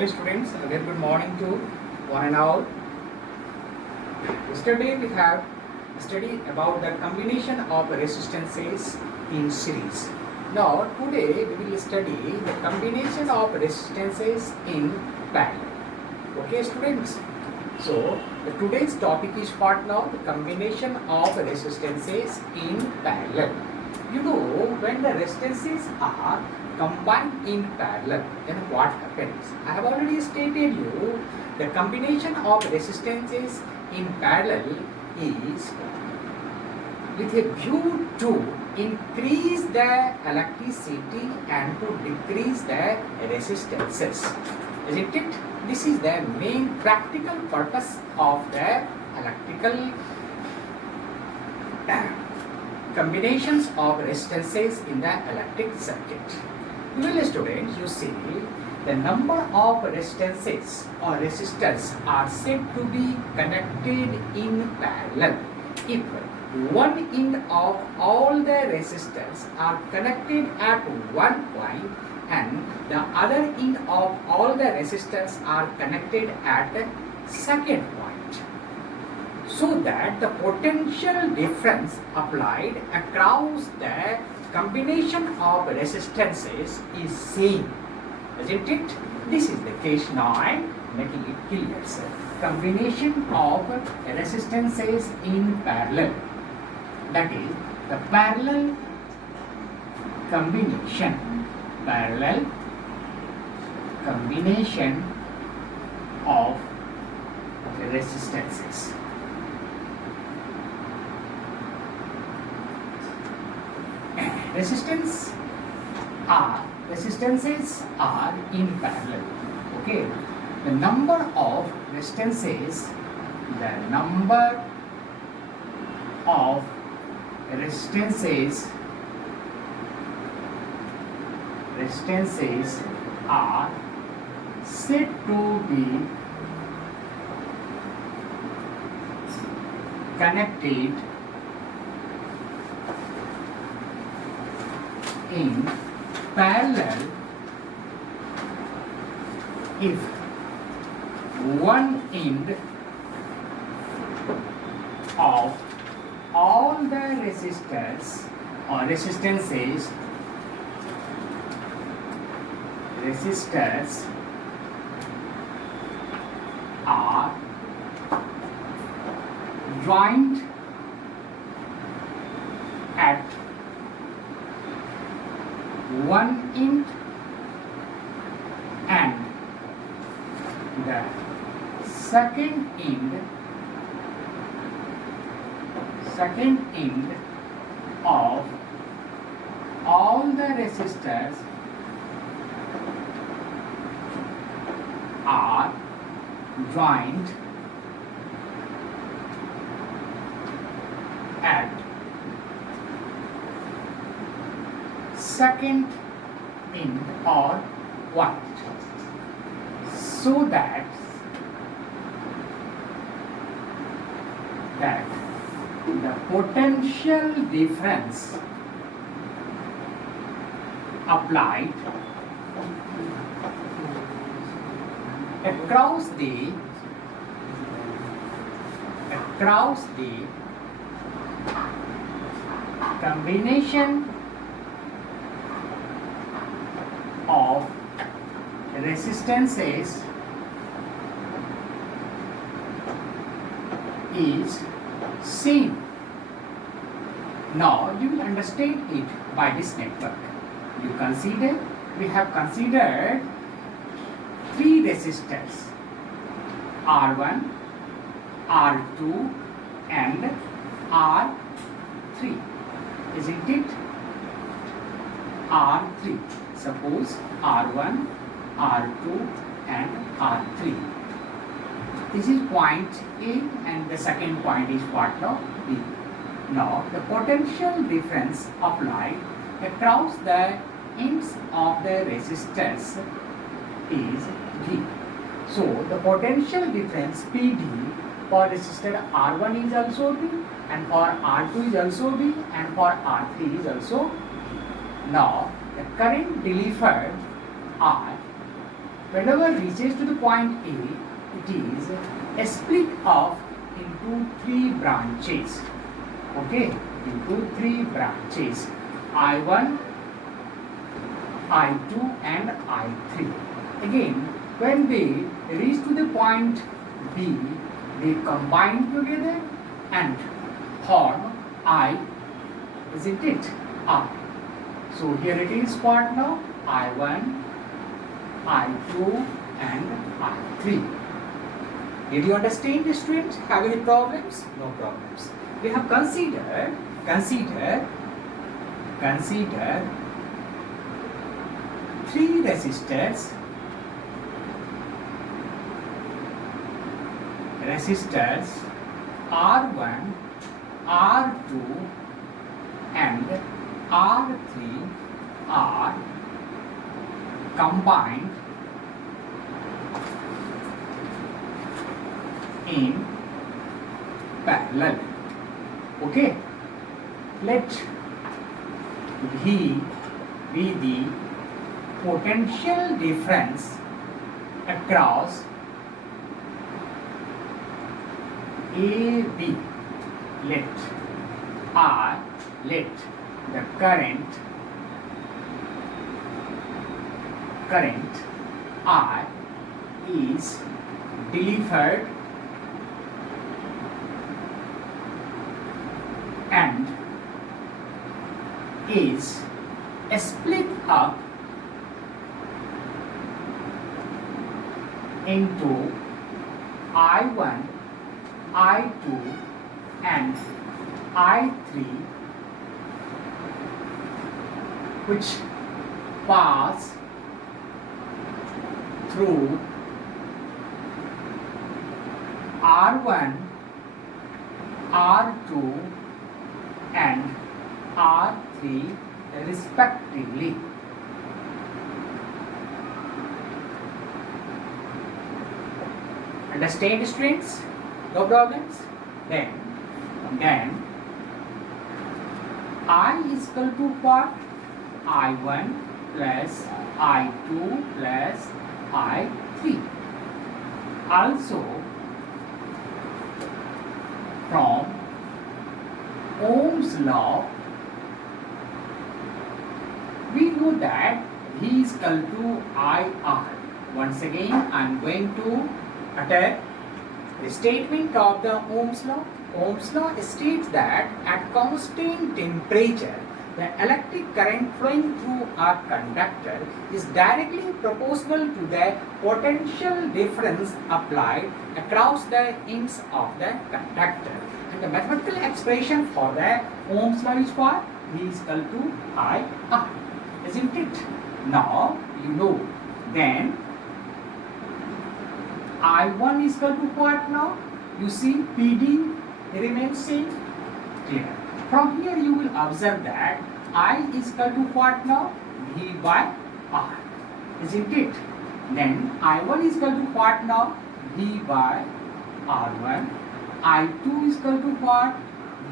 Hello students, a very good morning to one and all. Yesterday we have studied about the combination of resistances in series. Now today we will study the combination of resistances in parallel. Okay students, so today's topic is what now? The combination of resistances in parallel. You know, when the resistances are combined in parallel, then what happens? I have already stated you the combination of resistances in parallel is with a view to increase the electricity and to decrease the resistances. Isn't it? This is the main practical purpose of the electrical combinations of resistances in the electric circuit. Well students, you see the number of resistances or resistors are said to be connected in parallel if one end of all the resistors are connected at one point and the other end of all the resistors are connected at the second point, so that the potential difference applied across the combination of resistances is same. Isn't it? This is the case 9, making it clear, sir. Combination of resistances in parallel, that is the parallel combination of resistances. Resistances are in parallel. Okay, the number of resistances are said to be connected in parallel if one end of all the resistors or resistances are joined at one end and the second end of all the resistors are joined at second end or point, so that the potential difference applied across the combination of resistances is same. Now you will understand it by this network. We have considered three resistors, R1, R2 and R3. Isn't it? R3. Suppose R1, R2 and R3. This is point A and the second point is what now? B. Now the potential difference applied across the ends of the resistors is V. So the potential difference PD for resistor R1 is also V and for R2 is also V and for R3 is also V. Now the current delivered are Whenever it reaches to the point A, it is a split off into 3 branches. Okay, into 3 branches, I1, I2 and I3. Again, when they reach to the point B, they combine together and form I, isn't it? I. So here it is part now, I1, I2 and I3. Did you understand, students? Have any problems? No problems. We have considered 3 resistors R1, R2 and R3 are combined in parallel. Okay, let V be the potential difference across AB. Let the current I is delivered and is split up into I1, I2 and I3, which pass through R1, R2 and R3 respectively. Understand, students? No problems? Then I is equal to what? I1 plus I2 plus I3. Also, from Ohm's law, we know that V is equal to IR. Once again, I am going to attack the statement of the Ohm's law. Ohm's law states that at constant temperature, the electric current flowing through a conductor is directly proportional to the potential difference applied across the ends of the conductor. And the mathematical expression for the Ohm's law is what? V is equal to IR. Isn't it? Now, you know. Then, I1 is equal to what now? You see, PD remains same. Clear. From here, you will observe that I is equal to what now? V by R. Isn't it? Then, I1 is equal to what now? V by R1. I2 is equal to what?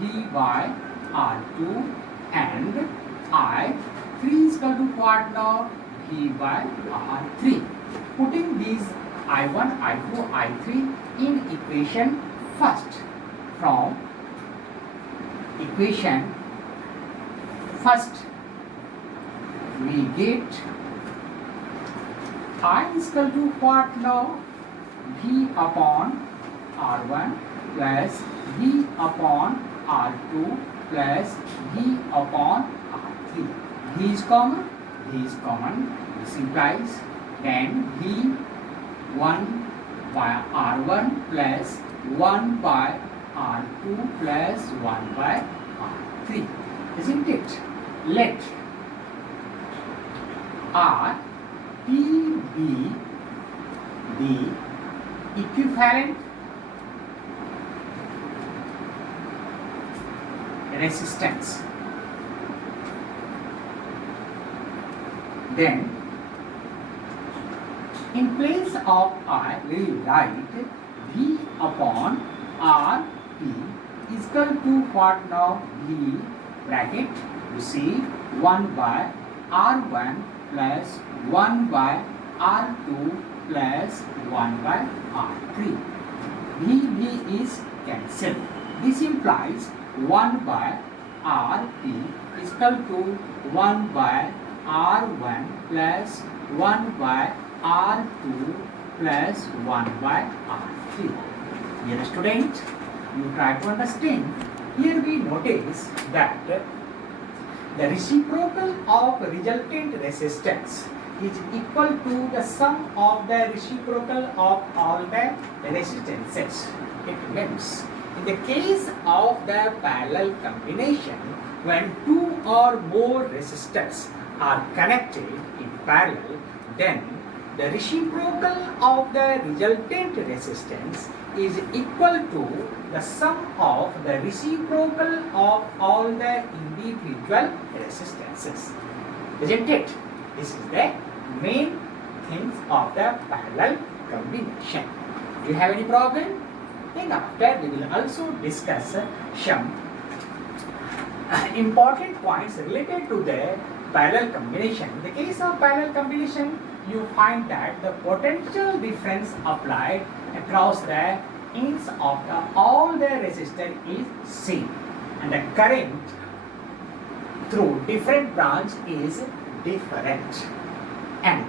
V by R2. And I3 is equal to what now? V by R3. Putting these I1, I2, I3 in equation first. From equation first, we get I is equal to what now? V upon R1 plus V upon R2 plus V upon R3. V is common. V is common. This implies then V1 by R1 plus 1 by R2 plus 1 by R3. Isn't it? Let R P be the equivalent resistance. Then, in place of I, we will write V upon R P is equal to what now? V bracket, you see, 1 by R1 plus 1 by R2 plus 1 by R3. V is cancelled. This implies 1 by RP is equal to 1 by R1 plus 1 by R2 plus 1 by R3. Dear student, you try to understand. Here we notice that the reciprocal of resultant resistance is equal to the sum of the reciprocal of all the resistances. It means in the case of the parallel combination, when two or more resistors are connected in parallel, then the reciprocal of the resultant resistance is equal to the sum of the reciprocal of all the individual resistances. Isn't it? This is the main things of the parallel combination. Do you have any problem? Then after we will also discuss some important points related to the parallel combination. In the case of parallel combination, you find that the potential difference applied across the ends of all the resistor is same, and the current through different branch is different, and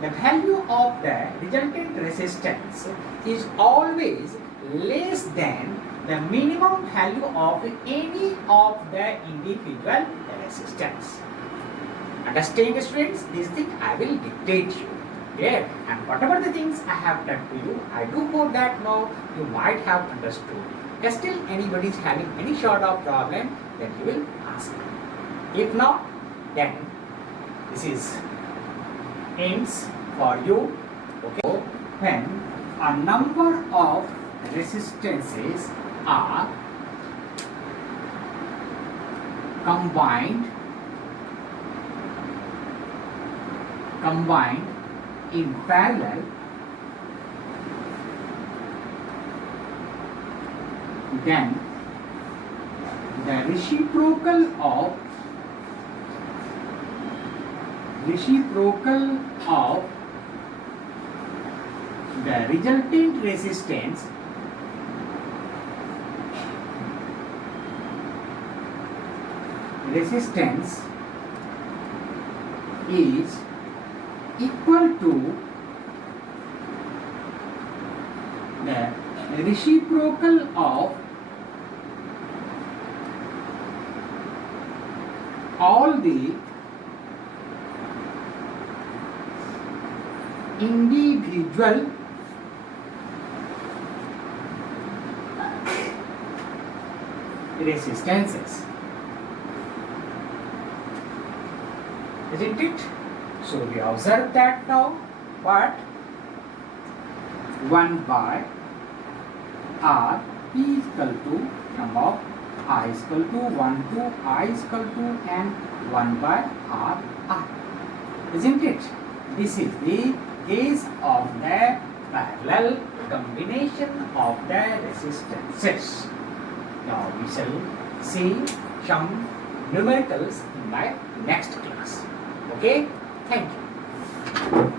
the value of the resultant resistance is always less than the minimum value of any of the individual resistance. Understand, students? This thing I will dictate you. Okay? And whatever the things I have done to you, I do hope that now you might have understood. If still anybody is having any sort of problem, then you will ask me. If not, then this is ends for you. Okay? When a number of resistances are combined in parallel, then the reciprocal of the resultant resistance is equal to the reciprocal of all the individual resistances. Isn't it? So we observe that now, what 1 by R P is equal to sum of I is equal to 1 to I is equal to and 1 by R. Isn't it? This is the case of the parallel combination of the resistances. Now we shall see some numericals in my next class. Okay? Thank you.